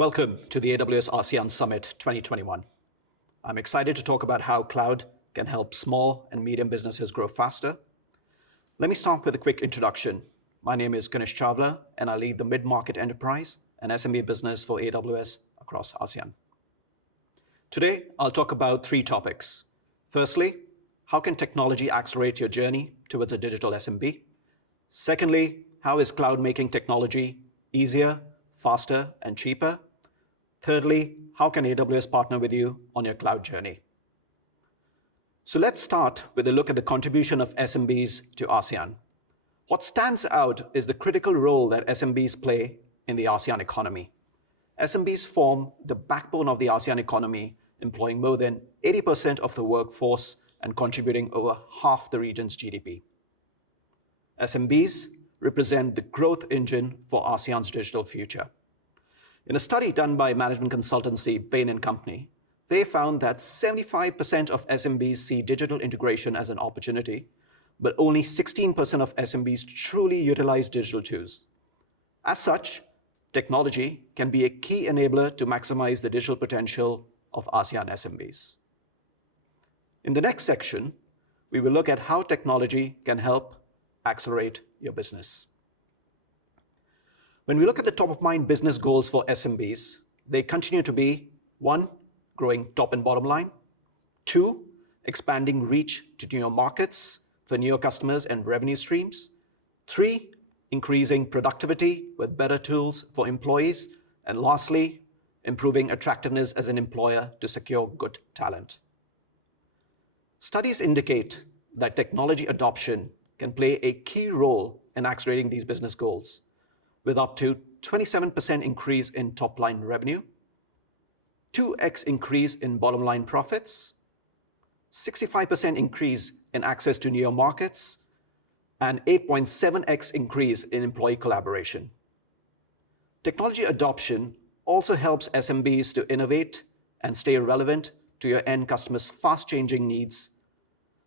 Welcome to the AWS ASEAN Summit 2021. I'm excited to talk about how cloud can help small and medium businesses grow faster. Let me start with a quick introduction. My name is Ganesh Chawla, and I lead the mid-market enterprise and SMB business for AWS across ASEAN. Today, I'll talk about three topics. Firstly, how can technology accelerate your journey towards a digital SMB? Secondly, how is cloud making technology easier, faster, and cheaper? Thirdly, how can AWS partner with you on your cloud journey? So let's start with a look at the contribution of SMBs to ASEAN. What stands out is the critical role that SMBs play in the ASEAN economy. SMBs form the backbone of the ASEAN economy, employing more than 80% of the workforce and contributing over half the region's GDP. SMBs represent the growth engine for ASEAN's digital future. In a study done by management consultancy Bain & Company, they found that 75% of SMBs see digital integration as an opportunity, but only 16% of SMBs truly utilize digital tools. As such, technology can be a key enabler to maximize the digital potential of ASEAN SMBs. In the next section, we will look at how technology can help accelerate your business. When we look at the top-of-mind business goals for SMBs, they continue to be 1, growing top and bottom line, 2, expanding reach to newer markets for newer customers and revenue streams, 3, increasing productivity with better tools for employees, and lastly, improving attractiveness as an employer to secure good talent. Studies indicate that technology adoption can play a key role in accelerating these business goals, with up to 27% increase in top-line revenue, 2x increase in bottom-line profits, 65% increase in access to newer markets, and 8.7x increase in employee collaboration. Technology adoption also helps SMBs to innovate and stay relevant to your end customers' fast-changing needs,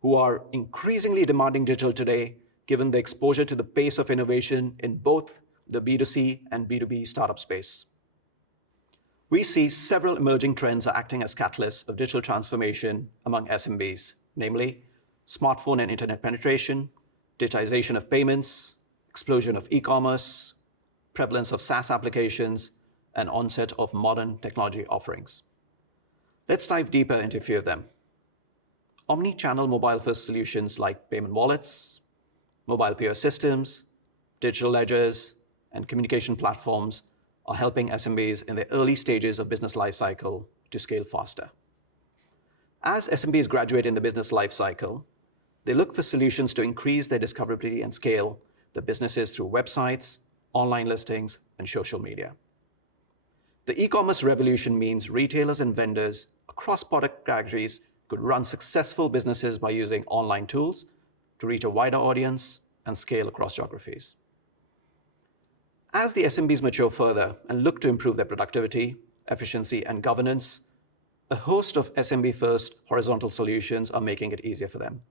who are increasingly demanding digital today, given the exposure to the pace of innovation in both the B2C and B2B startup space. We see several emerging trends are acting as catalysts of digital transformation among SMBs, namely smartphone and internet penetration, digitization of payments, explosion of e-commerce, prevalence of SaaS applications, and onset of modern technology offerings. Let's dive deeper into a few of them. Omni-channel mobile-first solutions like payment wallets, mobile POS systems, digital ledgers, and communication platforms are helping SMBs in the early stages of business lifecycle to scale faster. As SMBs graduate in the business lifecycle, they look for solutions to increase their discoverability and scale their businesses through websites, online listings, and social media. The e-commerce revolution means retailers and vendors across product categories could run successful businesses by using online tools to reach a wider audience and scale across geographies. As the SMBs mature further and look to improve their productivity, efficiency, and governance, a host of SMB-first horizontal solutions are making it easier for them.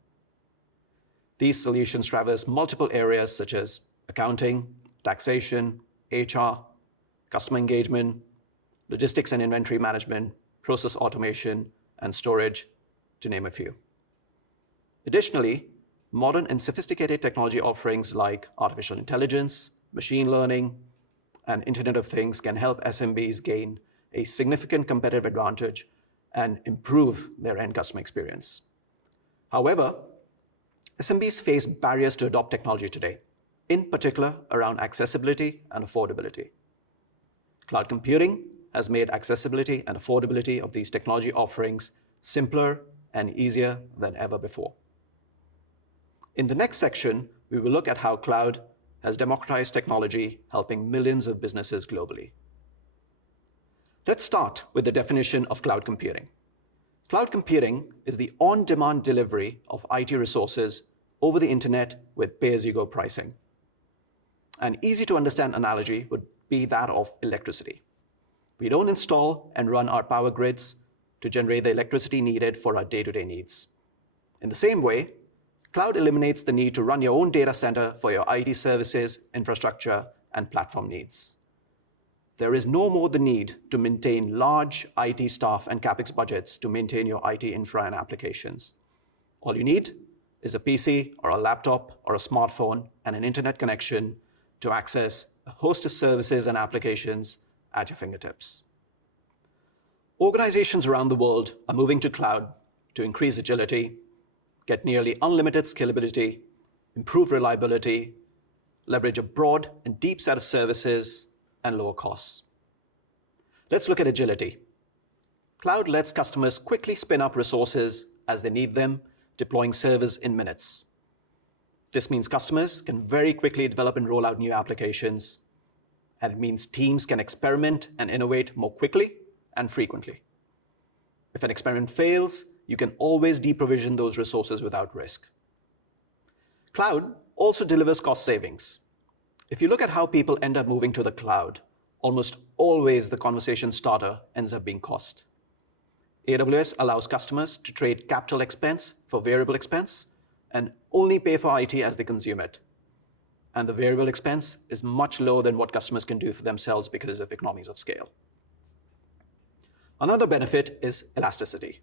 These solutions traverse multiple areas such as accounting, taxation, HR, customer engagement, logistics and inventory management, process automation, and storage, to name a few. Additionally, modern and sophisticated technology offerings like artificial intelligence, machine learning, and Internet of Things can help SMBs gain a significant competitive advantage and improve their end customer experience. However, SMBs face barriers to adopt technology today, in particular around accessibility and affordability. Cloud computing has made accessibility and affordability of these technology offerings simpler and easier than ever before. In the next section, we will look at how cloud has democratized technology, helping millions of businesses globally. Let's start with the definition of cloud computing. Cloud computing is the on-demand delivery of IT resources over the internet with pay-as-you-go pricing. An easy-to-understand analogy would be that of electricity. We don't install and run our power grids to generate the electricity needed for our day-to-day needs. In the same way, cloud eliminates the need to run your own data center for your IT services, infrastructure, and platform needs. there is no more the need to maintain large IT staff and CapEx budgets to maintain your IT infra and applications. All you need is a PC or a laptop or a smartphone and an internet connection to access a host of services and applications at your fingertips. Organizations around the world are moving to cloud to increase agility, get nearly unlimited scalability, improve reliability, leverage a broad and deep set of services, and lower costs. Let's look at agility. Cloud lets customers quickly spin up resources as they need them, deploying servers in minutes. This means customers can very quickly develop and roll out new applications, and it means teams can experiment and innovate more quickly and frequently. If an experiment fails, you can always deprovision those resources without risk. Cloud also delivers cost savings. If you look at how people end up moving to the cloud, almost always the conversation starter ends up being cost. AWS allows customers to trade capital expense for variable expense and only pay for IT as they consume it. And the variable expense is much lower than what customers can do for themselves because of economies of scale. Another benefit is elasticity.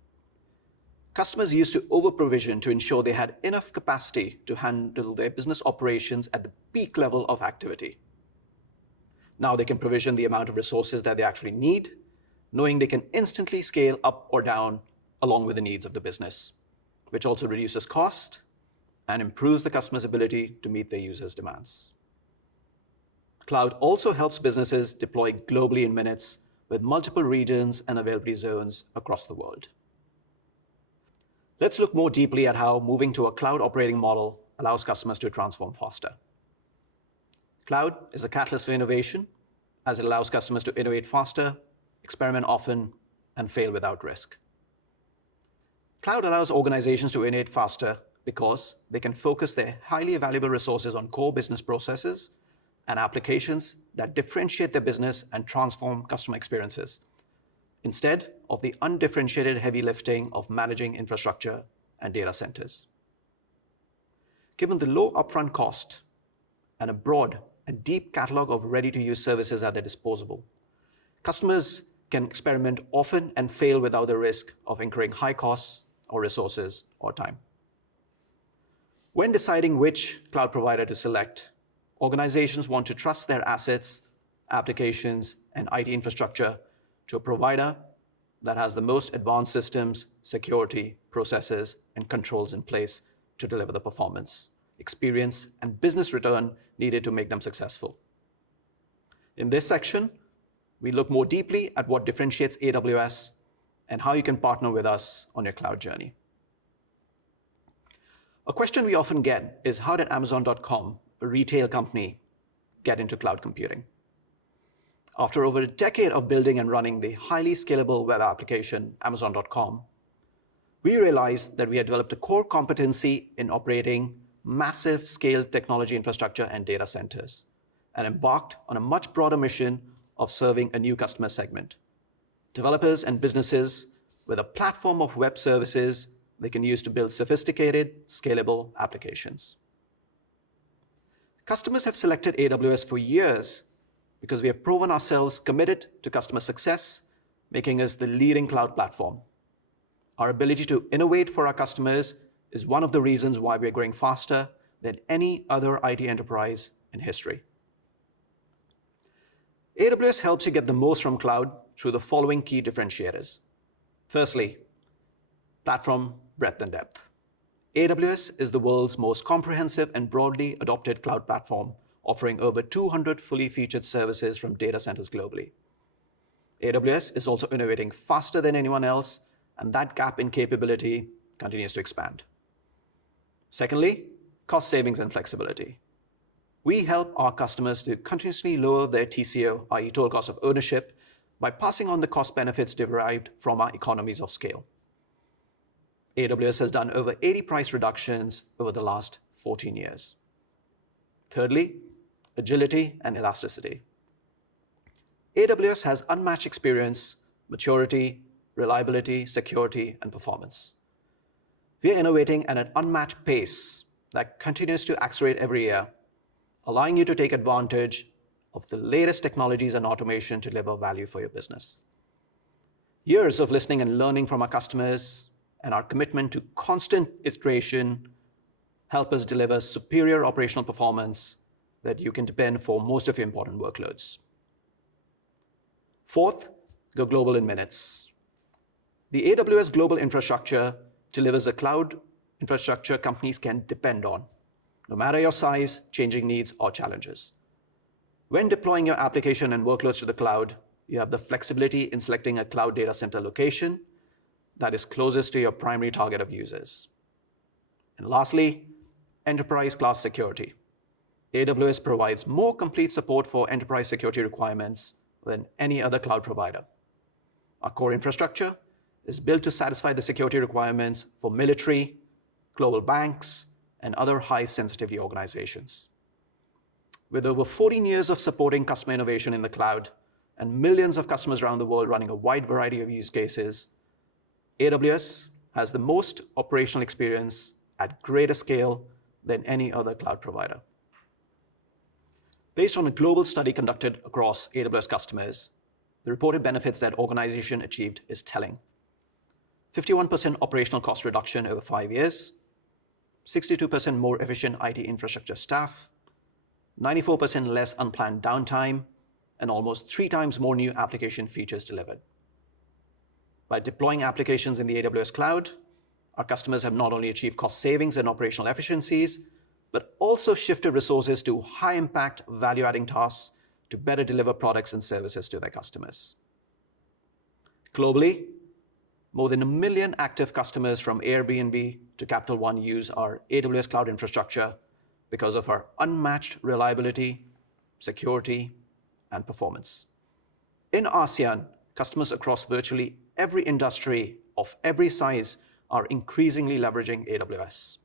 Customers used to over-provision to ensure they had enough capacity to handle their business operations at the peak level of activity. Now they can provision the amount of resources that they actually need, knowing they can instantly scale up or down along with the needs of the business, which also reduces cost and improves the customer's ability to meet their users' demands. Cloud also helps businesses deploy globally in minutes with multiple regions and availability zones across the world. Let's look more deeply at how moving to a cloud operating model allows customers to transform faster. Cloud is a catalyst for innovation as it allows customers to innovate faster, experiment often, and fail without risk. Cloud allows organizations to innovate faster because they can focus their highly valuable resources on core business processes and applications that differentiate their business and transform customer experiences, instead of the undifferentiated heavy lifting of managing infrastructure and data centers. Given the low upfront cost and a broad and deep catalog of ready-to-use services at their disposal, customers can experiment often and fail without the risk of incurring high costs or resources or time. When deciding which cloud provider to select, organizations want to trust their assets, applications, and IT infrastructure to a provider that has the most advanced systems, security, processes, and controls in place to deliver the performance, experience, and business return needed to make them successful. In this section, we look more deeply at what differentiates AWS and how you can partner with us on your cloud journey. A question we often get is, how did Amazon.com, a retail company, get into cloud computing? After over a decade of building and running the highly scalable web application, Amazon.com, we realized that we had developed a core competency in operating massive scale technology infrastructure and data centers, and embarked on a much broader mission of serving a new customer segment, developers and businesses with a platform of web services they can use to build sophisticated, scalable applications. Customers have selected AWS for years because we have proven ourselves committed to customer success, making us the leading cloud platform. Our ability to innovate for our customers is one of the reasons why we are growing faster than any other IT enterprise in history. AWS helps you get the most from cloud through the following key differentiators. Firstly, platform breadth and depth. AWS is the world's most comprehensive and broadly adopted cloud platform, offering over 200 fully featured services from data centers globally. AWS is also innovating faster than anyone else, and that gap in capability continues to expand. Secondly, cost savings and flexibility. We help our customers to continuously lower their TCO, i.e. total cost of ownership, by passing on the cost benefits derived from our economies of scale. AWS has done over 80 price reductions over the last 14 years. Thirdly, agility and elasticity. AWS has unmatched experience, maturity, reliability, security, and performance. We are innovating at an unmatched pace that continues to accelerate every year, allowing you to take advantage of the latest technologies and automation to deliver value for your business. Years of listening and learning from our customers and our commitment to constant iteration help us deliver superior operational performance that you can depend for most of your important workloads. Fourth, go global in minutes. The AWS global infrastructure delivers a cloud infrastructure companies can depend on, no matter your size, changing needs, or challenges. When deploying your application and workloads to the cloud, you have the flexibility in selecting a cloud data center location that is closest to your primary target of users. And lastly, enterprise-class security. AWS provides more complete support for enterprise security requirements than any other cloud provider. Our core infrastructure is built to satisfy the security requirements for military, global banks, and other high-sensitivity organizations. With over 14 years of supporting customer innovation in the cloud and millions of customers around the world running a wide variety of use cases, AWS has the most operational experience at greater scale than any other cloud provider. Based on a global study conducted across AWS customers, the reported benefits that organization achieved is telling. 51% operational cost reduction over 5 years, 62% more efficient IT infrastructure staff, 94% less unplanned downtime, and almost 3 times more new application features delivered. By deploying applications in the AWS cloud, our customers have not only achieved cost savings and operational efficiencies, but also shifted resources to high-impact, value-adding tasks to better deliver products and services to their customers. Globally, more than 1 million active customers from Airbnb to Capital One use our AWS cloud infrastructure because of our unmatched reliability, security, and performance. In ASEAN, customers across virtually every industry of every size are increasingly leveraging AWS.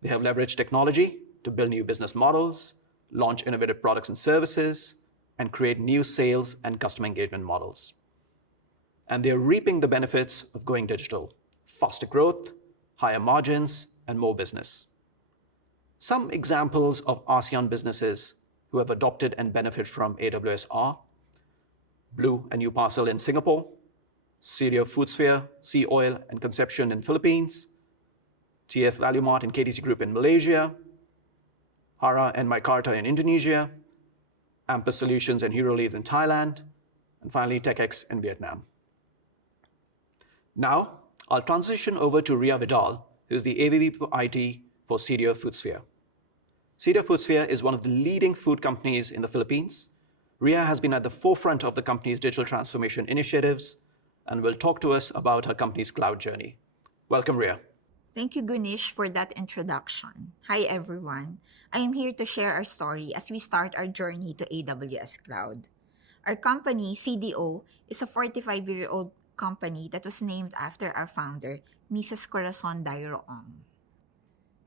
They have leveraged technology to build new business models, launch innovative products and services, and create new sales and customer engagement models. And they're reaping the benefits of going digital: faster growth, higher margins, and more business. Some examples of ASEAN businesses who have adopted and benefit from AWS are Blue and New Parcel in Singapore, CDO Foodsphere, Sea Oil and Conception in Philippines, TF Value Mart and KTC Group in Malaysia, Hara and Mykarta in Indonesia, Ampus Solutions and Heroleads in Thailand, and finally TechX in Vietnam. Now, I'll transition over to Ria Vidal, who's the AVP IT for CDO Foodsphere. CDO Foodsphere is one of the leading food companies in the Philippines. Ria has been at the forefront of the company's digital transformation initiatives and will talk to us about her company's cloud journey. Welcome, Ria. Thank you, Gunish, for that introduction. Hi, everyone. I am here to share our story as we start our journey to AWS Cloud. Our company, CDO, is a 45-year-old company that was named after our founder, Mrs. Corazon Dairoong.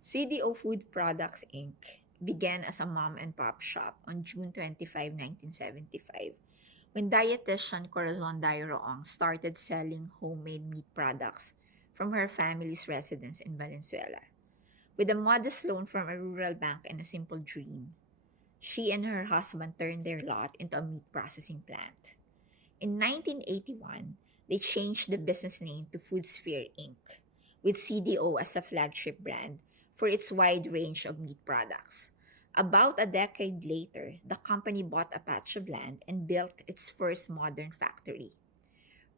CDO Food Products, Inc. began as a mom-and-pop shop on June 25, 1975, when dietitian Corazon Dairoong started selling homemade meat products from her family's residence in Valenzuela. With a modest loan from a rural bank and a simple dream, she and her husband turned their lot into a meat processing plant. In 1981, they changed the business name to Foodsphere Inc., with CDO as a flagship brand for its wide range of meat products. About a decade later, the company bought a patch of land and built its first modern factory.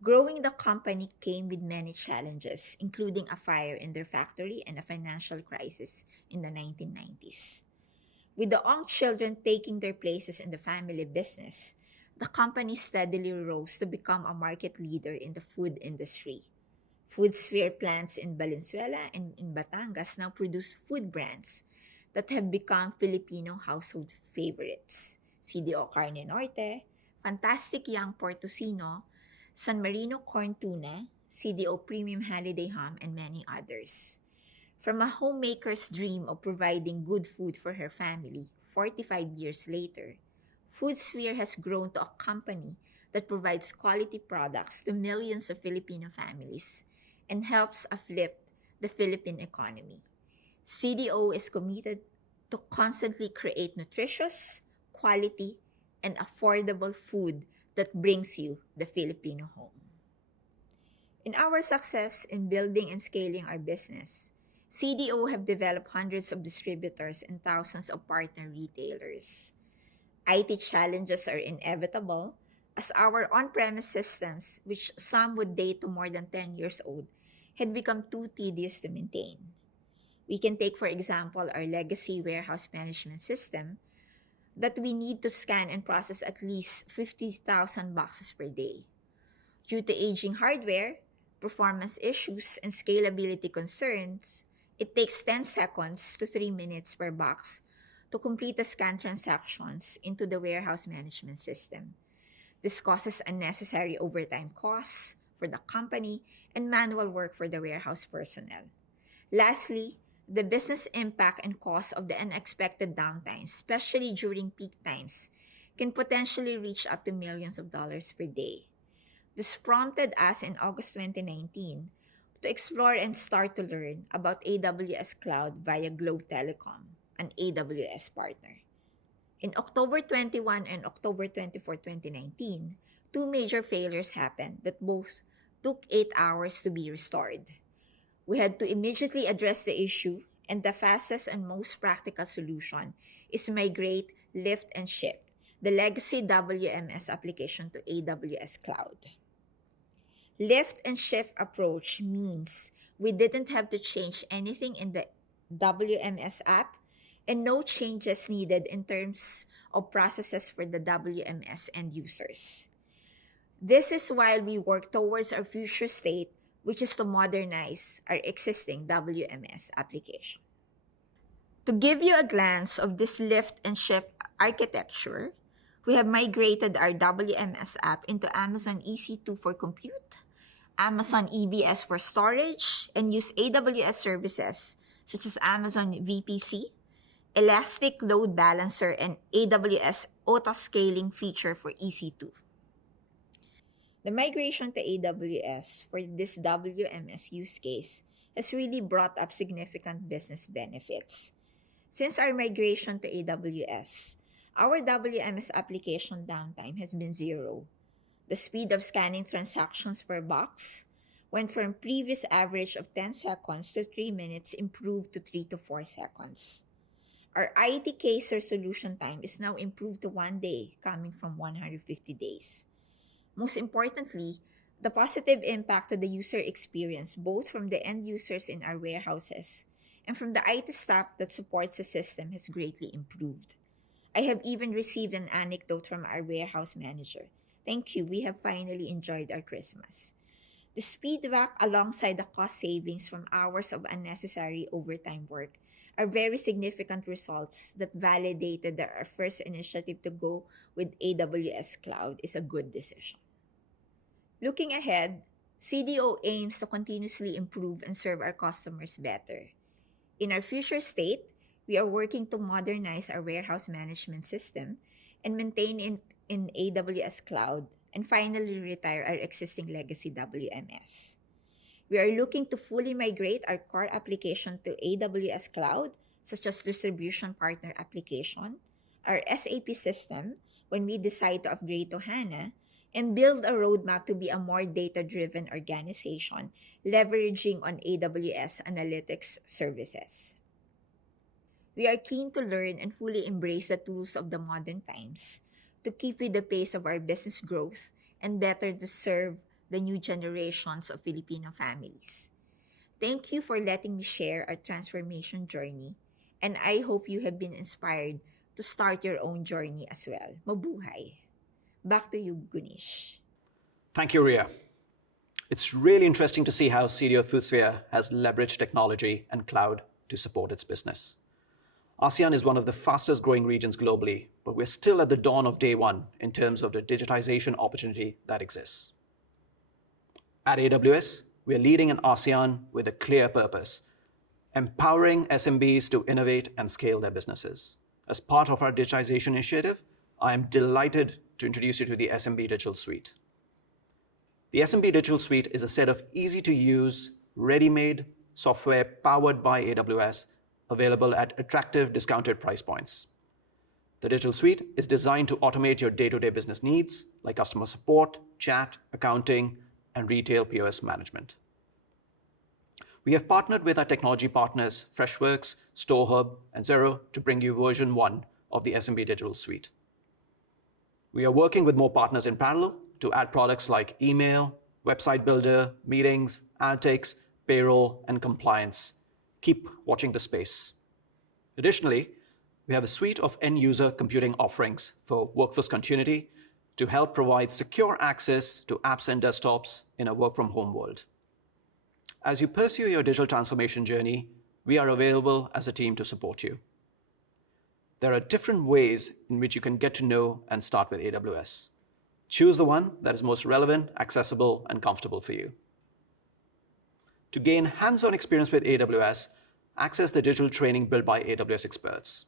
Growing the company came with many challenges, including a fire in their factory and a financial crisis in the 1990s. With the Ong children taking their places in the family business, the company steadily rose to become a market leader in the food industry. Foodsphere plants in Valenzuela and in Batangas now produce food brands that have become Filipino household favorites: CDO Carne Norte, Fantastic Young Portosino, San Marino Corn Tuna, CDO Premium Holiday Ham, and many others. From a homemaker's dream of providing good food for her family, 45 years later, Foodsphere has grown to a company that provides quality products to millions of Filipino families and helps uplift the Philippine economy. CDO is committed to constantly create nutritious, quality, and affordable food that brings you the Filipino home. In our success in building and scaling our business, CDO have developed hundreds of distributors and thousands of partner retailers. IT challenges are inevitable as our on-premise systems, which some would date to more than 10 years old, had become too tedious to maintain. We can take, for example, our legacy warehouse management system that we need to scan and process at least 50,000 boxes per day. Due to aging hardware, performance issues, and scalability concerns, it takes 10 seconds to 3 minutes per box to complete the scan transactions into the warehouse management system. This causes unnecessary overtime costs for the company and manual work for the warehouse personnel. Lastly, the business impact and cost of the unexpected downtime, especially during peak times, can potentially reach up to millions of dollars per day. This prompted us in August 2019 to explore and start to learn about AWS Cloud via Globe Telecom, an AWS partner. In October 21 and October 24, 2019, two major failures happened that both took 8 hours to be restored. We had to immediately address the issue, and the fastest and most practical solution is migrate, lift, and shift the legacy WMS application to AWS Cloud. Lift and shift approach means we didn't have to change anything in the WMS app and no changes needed in terms of processes for the WMS end users. This is while we work towards our future state, which is to modernize our existing WMS application. To give you a glance of this lift and shift architecture, we have migrated our WMS app into Amazon EC2 for compute, Amazon EBS for storage, and use AWS services such as Amazon VPC, Elastic Load Balancer, and AWS Auto-Scaling feature for EC2. The migration to AWS for this WMS use case has really brought up significant business benefits. Since our migration to AWS, our WMS application downtime has been zero. The speed of scanning transactions per box went from previous average of 10 seconds to 3 minutes improved to 3 to 4 seconds. Our IT case resolution time is now improved to 1 day, coming from 150 days. Most importantly, the positive impact to the user experience, both from the end users in our warehouses and from the IT staff that supports the system, has greatly improved. I have even received an anecdote from our warehouse manager. Thank you, we have finally enjoyed our Christmas. This feedback, alongside the cost savings from hours of unnecessary overtime work, are very significant results that validated that our first initiative to go with AWS Cloud is a good decision. Looking ahead, CDO aims to continuously improve and serve our customers better. In our future state, we are working to modernize our warehouse management system and maintain it in AWS Cloud, and finally retire our existing legacy WMS. We are looking to fully migrate our core application to AWS Cloud, such as distribution partner application, our SAP system when we decide to upgrade to HANA, and build a roadmap to be a more data-driven organization, leveraging on AWS analytics services. We are keen to learn and fully embrace the tools of the modern times to keep with the pace of our business growth and better to serve the new generations of Filipino families. Thank you for letting me share our transformation journey, and I hope you have been inspired to start your own journey as well. Mabuhay! Back to you, Gunish. Thank you, Ria. It's really interesting to see how CDO Foodsphere has leveraged technology and cloud to support its business. ASEAN is one of the fastest growing regions globally, but we're still at the dawn of day one in terms of the digitization opportunity that exists. At AWS, we're leading in ASEAN with a clear purpose: empowering SMBs to innovate and scale their businesses. As part of our digitization initiative, I am delighted to introduce you to the SMB Digital Suite. The SMB Digital Suite is a set of easy-to-use, ready-made software powered by AWS, available at attractive discounted price points. The Digital Suite is designed to automate your day-to-day business needs like customer support, chat, accounting, and retail POS management. We have partnered with our technology partners, Freshworks, StoreHub, and Xero to bring you version 1 of the SMB Digital Suite. We are working with more partners in parallel to add products like email, website builder, meetings, analytics, payroll, and compliance. Keep watching the space. Additionally, we have a suite of end-user computing offerings for workforce continuity to help provide secure access to apps and desktops in a work-from-home world. As you pursue your digital transformation journey, we are available as a team to support you. There are different ways in which you can get to know and start with AWS. Choose the one that is most relevant, accessible, and comfortable for you. To gain hands-on experience with AWS, access the digital training built by AWS experts.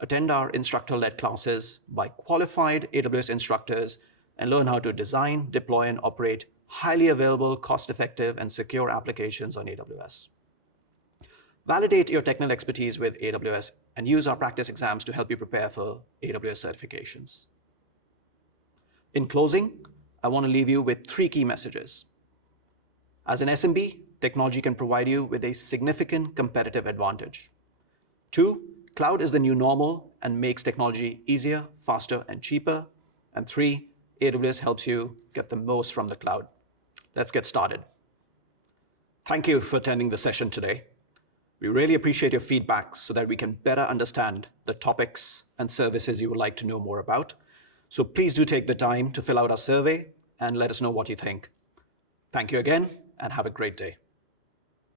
Attend our instructor-led classes by qualified AWS instructors and learn how to design, deploy, and operate highly available, cost-effective, and secure applications on AWS. Validate your technical expertise with AWS and use our practice exams to help you prepare for AWS certifications. In closing, I want to leave you with 3 key messages. As an SMB, technology can provide you with a significant competitive advantage. 2, cloud is the new normal and makes technology easier, faster, and cheaper. And 3, AWS helps you get the most from the cloud. Let's get started. Thank you for attending the session today. We really appreciate your feedback so that we can better understand the topics and services you would like to know more about. So please do take the time to fill out our survey and let us know what you think. Thank you again, and have a great day.